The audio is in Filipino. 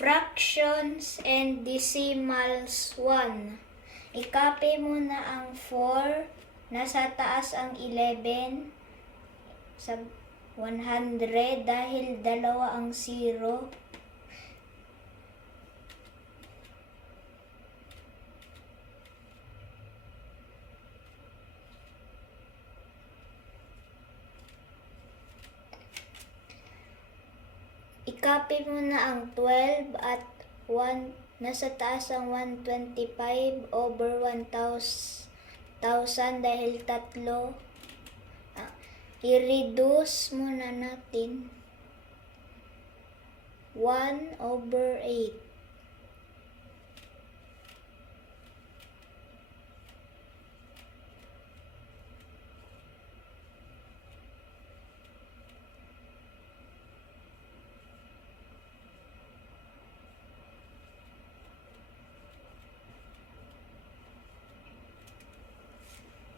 Fractions and decimals 1. I-copy mo na ang 4, nasa taas ang 11 sa 100 dahil dalawa ang 0. I-copy mo na ang 12 at 1, nasa taas ang 125 over 1,000 dahil tatlo. I-reduce muna natin. 1 over 8.